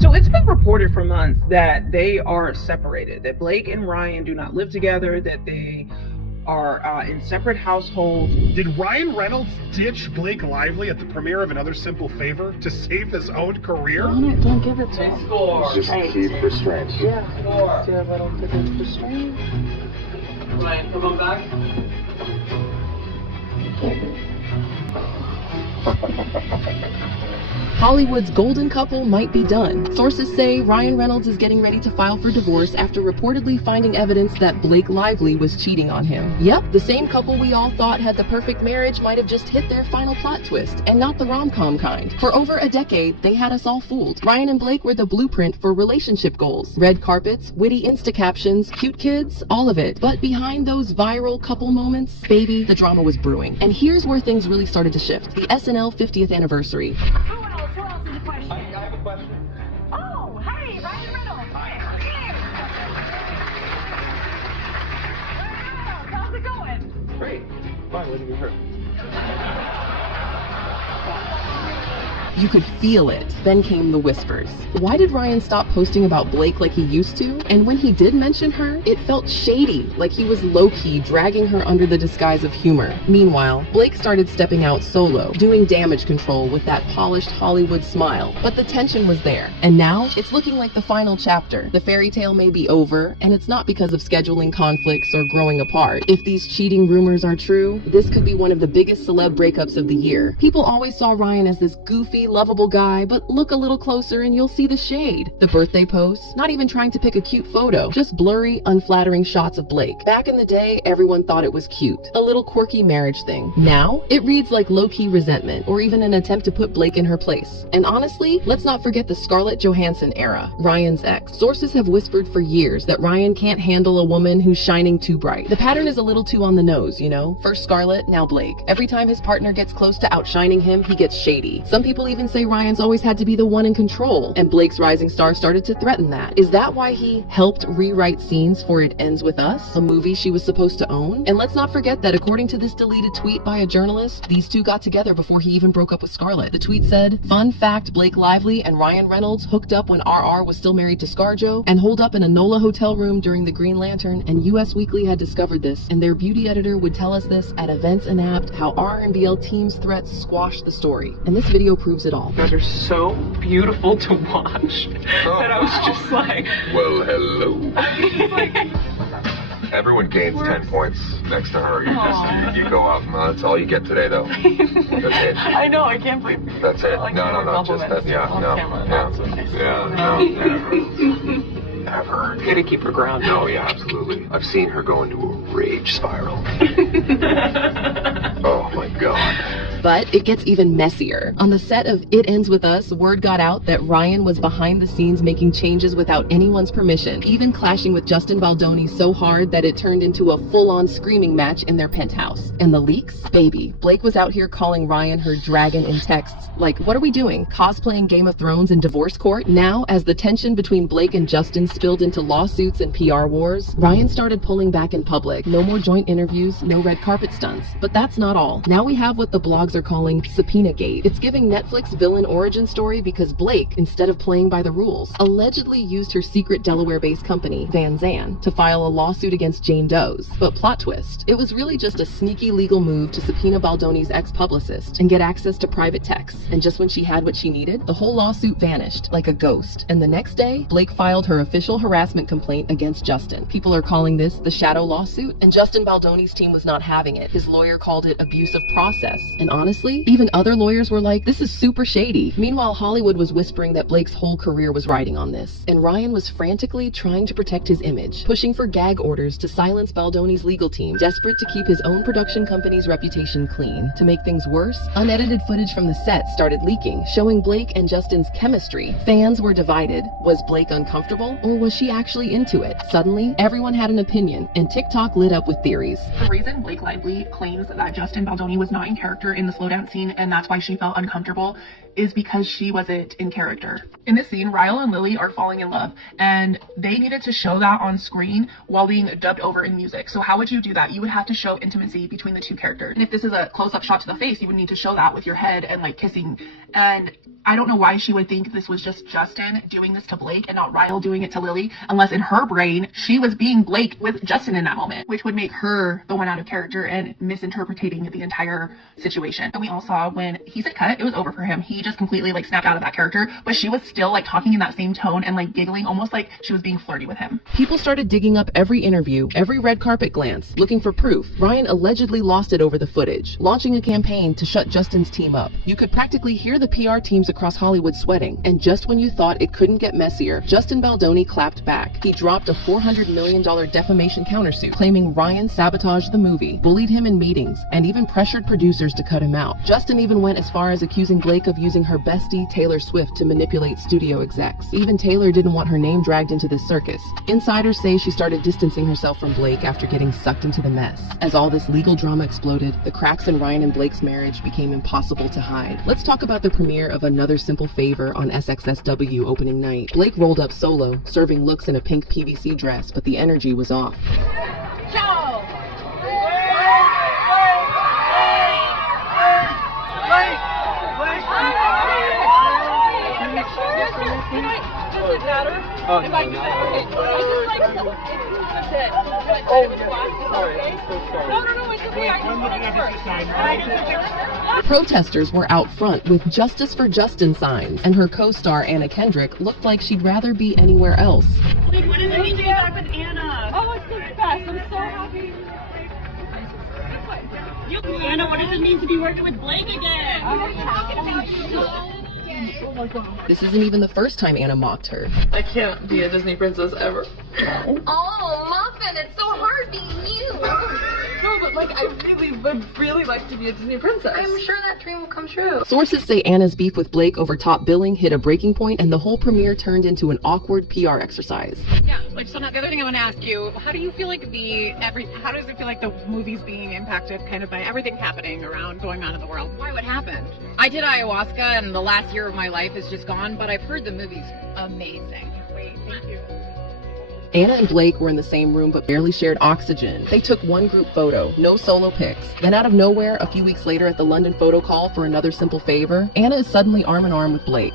So it's been reported for months that they are separated, that Blake and Ryan do not live together, that they are in separate households. Did Ryan Reynolds ditch Blake Lively at the premiere of Another Simple Favor to save his own career? Don't give it to him. Score. Just keep restraint. Yeah. Score. Do a little bit of restraint. Ryan, come on back. Hollywood's golden couple might be done. Sources say Ryan Reynolds is getting ready to file for divorce after reportedly finding evidence that Blake Lively was cheating on him. Yep, the same couple we all thought had the perfect marriage might have just hit their final plot twist, and not the rom-com kind. For over a decade, they had us all fooled. Ryan and Blake were the blueprint for relationship goals. Red carpets, witty Insta captions, cute kids, all of it. But behind those viral couple moments, baby, the drama was brewing. And here's where things really started to shift. The SNL 50th anniversary. Who else is a question? I have a question. Oh, hey, Ryan Reynolds. Ryan Reynolds, how's it going? Great. Fine, what have you heard? You could feel it. Then came the whispers. Why did Ryan stop posting about Blake like he used to? And when he did mention her, it felt shady, like he was low-key dragging her under the disguise of humor. Meanwhile, Blake started stepping out solo, doing damage control with that polished Hollywood smile. But the tension was there. And now, it's looking like the final chapter. The fairy tale may be over, and it's not because of scheduling conflicts or growing apart. If these cheating rumors are true, this could be one of the biggest celeb breakups of the year. People always saw Ryan as this goofy, lovable guy, but look a little closer and you'll see the shade. The birthday posts, not even trying to pick a cute photo, just blurry, unflattering shots of Blake. Back in the day, everyone thought it was cute, a little quirky marriage thing. Now, it reads like low-key resentment, or even an attempt to put Blake in her place. And honestly, let's not forget the Scarlett Johansson era, Ryan's ex. Sources have whispered for years that Ryan can't handle a woman who's shining too bright. The pattern is a little too on the nose, you know? First Scarlett, now Blake. Every time his partner gets close to outshining him, he gets shady. Some people even say Ryan's always had to be the one in control, and Blake's rising star started to threaten that. Is that why he helped rewrite scenes for It Ends With Us, a movie she was supposed to own? And let's not forget that according to this deleted tweet by a journalist, these two got together before he even broke up with Scarlett. The tweet said, "Fun fact, Blake Lively and Ryan Reynolds hooked up when RR was still married to ScarJo and holed up in a NOLA hotel room during the Green Lantern, and US Weekly had discovered this, and their beauty editor would tell us this at events and apt how R&BL team's threats squashed the story." And this video proves it all. You guys are so beautiful to watch that I was just like, Well, hello. Everyone gains 10 points next to her. You go up. That's all you get today, though. That's it. I know, I can't believe you. That's it. Like, No. Just that. Yeah, no. Camera. So nice. Never. You gotta keep her grounded. No, yeah, absolutely. I've seen her go into a rage spiral. Oh my God. But it gets even messier. On the set of It Ends With Us, word got out that Ryan was behind the scenes making changes without anyone's permission, even clashing with Justin Baldoni so hard that it turned into a full-on screaming match in their penthouse. And the leaks? Baby, Blake was out here calling Ryan her dragon in texts. Like, what are we doing? Cosplaying Game of Thrones in divorce court? Now, as the tension between Blake and Justin spilled into lawsuits and PR wars, Ryan started pulling back in public. No more joint interviews, no red carpet stunts. But that's not all. Now we have what the blogs are calling Subpoena-gate. It's giving Netflix villain origin story because Blake, instead of playing by the rules, allegedly used her secret Delaware-based company, Van Zandt, to file a lawsuit against Jane Doe's. But plot twist, it was really just a sneaky legal move to subpoena Baldoni's ex-publicist and get access to private texts. And just when she had what she needed, the whole lawsuit vanished like a ghost. And the next day, Blake filed her official harassment complaint against Justin. People are calling this the shadow lawsuit, and Justin Baldoni's team was not having it. His lawyer called it abuse of process. And honestly, even other lawyers were like, this is super shady. Meanwhile, Hollywood was whispering that Blake's whole career was riding on this. And Ryan was frantically trying to protect his image, pushing for gag orders to silence Baldoni's legal team, desperate to keep his own production company's reputation clean. To make things worse, unedited footage from the set started leaking, showing Blake and Justin's chemistry. Fans were divided. Was Blake uncomfortable, or was she actually into it? Suddenly, everyone had an opinion, and TikTok lit up with theories. The reason Blake Lively claims that Justin Baldoni was not in character in the slow dance scene, and that's why she felt uncomfortable, is because she wasn't in character. In this scene, Ryle and Lily are falling in love, and they needed to show that on screen while being dubbed over in music. So how would you do that? You would have to show intimacy between the two characters. And if this is a close-up shot to the face, you would need to show that with your head and like kissing. And I don't know why she would think this was just Justin doing this to Blake and not Ryle doing it to Lily, unless in her brain she was being Blake with Justin in that moment, which would make her the one out of character and misinterpreting the entire situation. And we all saw when he said cut, it was over for him. He just completely like snapped out of that character, but she was still like talking in that same tone and like giggling, almost like she was being flirty with him. People started digging up every interview, every red carpet glance, looking for proof. Ryan allegedly lost it over the footage, launching a campaign to shut Justin's team up. You could practically hear the PR teams across Hollywood sweating, and just when you thought it couldn't get messier, Justin Baldoni clapped back. He dropped a $400 million defamation countersuit, claiming Ryan sabotaged the movie, bullied him in meetings, and even pressured producers to cut him out. Justin even went as far as accusing Blake of using her bestie Taylor Swift to manipulate studio execs. Even Taylor didn't want her name dragged into this circus. Insiders say she started distancing herself from Blake after getting sucked into the mess. As all this legal drama exploded, the cracks in Ryan and Blake's marriage became impossible to hide. Let's talk about the premiere of Another Simple Favor on SXSW opening night. Blake rolled up solo, serving looks in a pink PVC dress, but the energy was off. Ciao. Does it matter if I do that? Okay, I just like that's it. No, it's okay. I just Protesters were out front with Justice for Justin signs, and her co-star Anna Kendrick looked like she'd rather be anywhere else. Wait, what does it mean to be back with Anna? Oh, it's the best. I'm so happy. Anna, what does it mean to be working with Blake again? Oh my god. This isn't even the first time Anna mocked her. I can't be a Disney princess ever. Oh, Muffin, it's so hard being you. No, but like I would really like to be a Disney princess. I'm sure that dream will come true. Sources say Anna's beef with Blake over top billing hit a breaking point, and the whole premiere turned into an awkward PR exercise. Yeah, like so now the other thing I want to ask you, how do you feel like how does it feel like the movie's being impacted kind of by everything happening around going on in the world? Why, what happened? I did ayahuasca and the last year of my life is just gone, but I've heard the movie's amazing. Wait, thank you. Anna and Blake were in the same room but barely shared oxygen. They took one group photo, no solo pics. Then out of nowhere, a few weeks later at the London photo call for Another Simple Favor, Anna is suddenly arm in arm with Blake.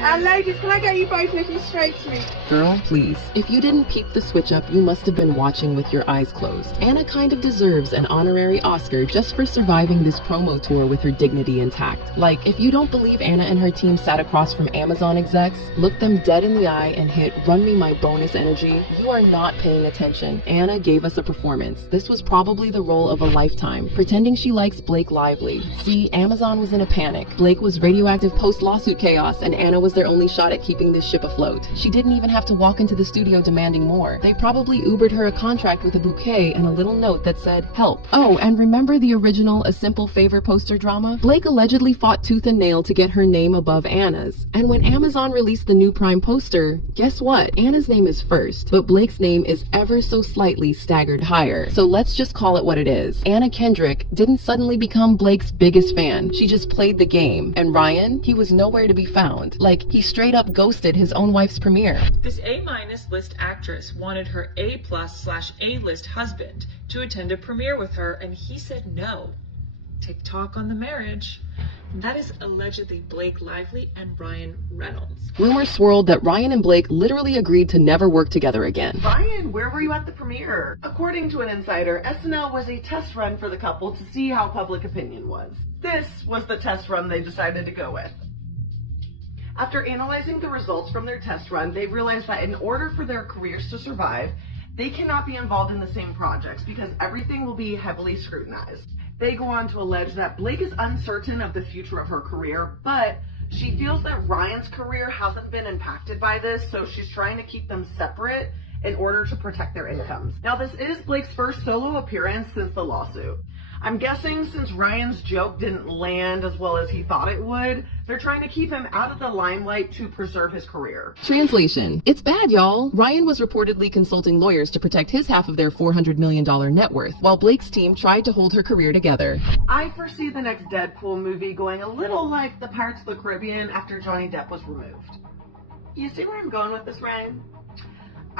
And ladies, can I get you both looking straight to me? Girl, please. If you didn't peep the switch up, you must have been watching with your eyes closed. Anna kind of deserves an honorary Oscar just for surviving this promo tour with her dignity intact. Like, if you don't believe Anna and her team sat across from Amazon execs, look them dead in the eye and hit "Run me my bonus energy," you are not paying attention. Anna gave us a performance. This was probably the role of a lifetime, pretending she likes Blake Lively. See, Amazon was in a panic. Blake was radioactive post-lawsuit chaos, and Anna was their only shot at keeping this ship afloat. She didn't even have to walk into the studio demanding more. They probably Ubered her a contract with a bouquet and a little note that said, "Help." Oh, and remember the original A Simple Favor poster drama? Blake allegedly fought tooth and nail to get her name above Anna's. And when Amazon released the new Prime poster, guess what? Anna's name is first, but Blake's name is ever so slightly staggered higher. So let's just call it what it is. Anna Kendrick didn't suddenly become Blake's biggest fan. She just played the game. And Ryan, he was nowhere to be found. Like, he straight up ghosted his own wife's premiere. This A- list actress wanted her A+/A-list husband to attend a premiere with her, and he said no. TikTok on the marriage. That is allegedly Blake Lively and Ryan Reynolds. Rumors swirled that Ryan and Blake literally agreed to never work together again. Ryan, where were you at the premiere? According to an insider, SNL was a test run for the couple to see how public opinion was. This was the test run they decided to go with. After analyzing the results from their test run, they realized that in order for their careers to survive, they cannot be involved in the same projects because everything will be heavily scrutinized. They go on to allege that Blake is uncertain of the future of her career, but she feels that Ryan's career hasn't been impacted by this, so she's trying to keep them separate in order to protect their incomes. Now, this is Blake's first solo appearance since the lawsuit. I'm guessing since Ryan's joke didn't land as well as he thought it would, they're trying to keep him out of the limelight to preserve his career. Translation. It's bad, y'all. Ryan was reportedly consulting lawyers to protect his half of their $400 million net worth, while Blake's team tried to hold her career together. I foresee the next Deadpool movie going a little like the Pirates of the Caribbean after Johnny Depp was removed. You see where I'm going with this, Ryan?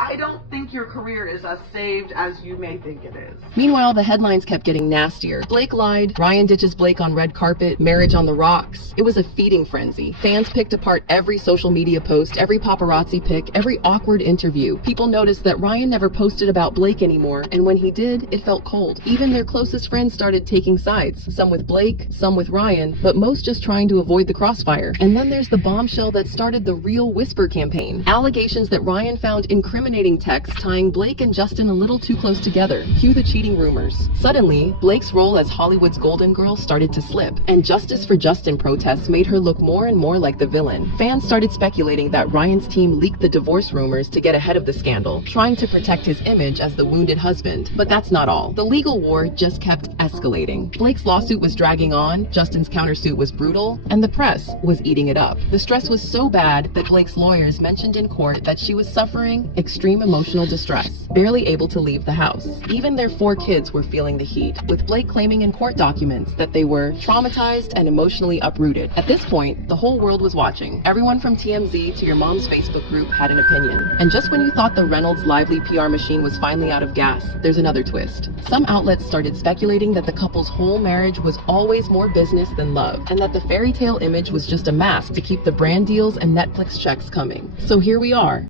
I don't think your career is as saved as you may think it is. Meanwhile, the headlines kept getting nastier. Blake lied, Ryan ditches Blake on red carpet, marriage on the rocks. It was a feeding frenzy. Fans picked apart every social media post, every paparazzi pic, every awkward interview. People noticed that Ryan never posted about Blake anymore, and when he did, it felt cold. Even their closest friends started taking sides, some with Blake, some with Ryan, but most just trying to avoid the crossfire. And then there's the bombshell that started the real whisper campaign. Allegations that Ryan found incriminating texts tying Blake and Justin a little too close together. Cue the cheating rumors. Suddenly, Blake's role as Hollywood's golden girl started to slip, and Justice for Justin protests made her look more and more like the villain. Fans started speculating that Ryan's team leaked the divorce rumors to get ahead of the scandal, trying to protect his image as the wounded husband. But that's not all. The legal war just kept escalating. Blake's lawsuit was dragging on, Justin's countersuit was brutal, and the press was eating it up. The stress was so bad that Blake's lawyers mentioned in court that she was suffering extreme emotional distress, barely able to leave the house. Even their 4 kids were feeling the heat, with Blake claiming in court documents that they were traumatized and emotionally uprooted. At this point, the whole world was watching. Everyone from TMZ to your mom's Facebook group had an opinion. And just when you thought the Reynolds lively PR machine was finally out of gas, there's another twist. Some outlets started speculating that the couple's whole marriage was always more business than love, and that the fairy tale image was just a mask to keep the brand deals and Netflix checks coming. So here we are.